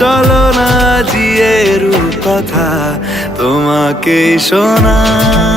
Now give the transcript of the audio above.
চলো না জিয়েরু কথা তোমাকে শোনাই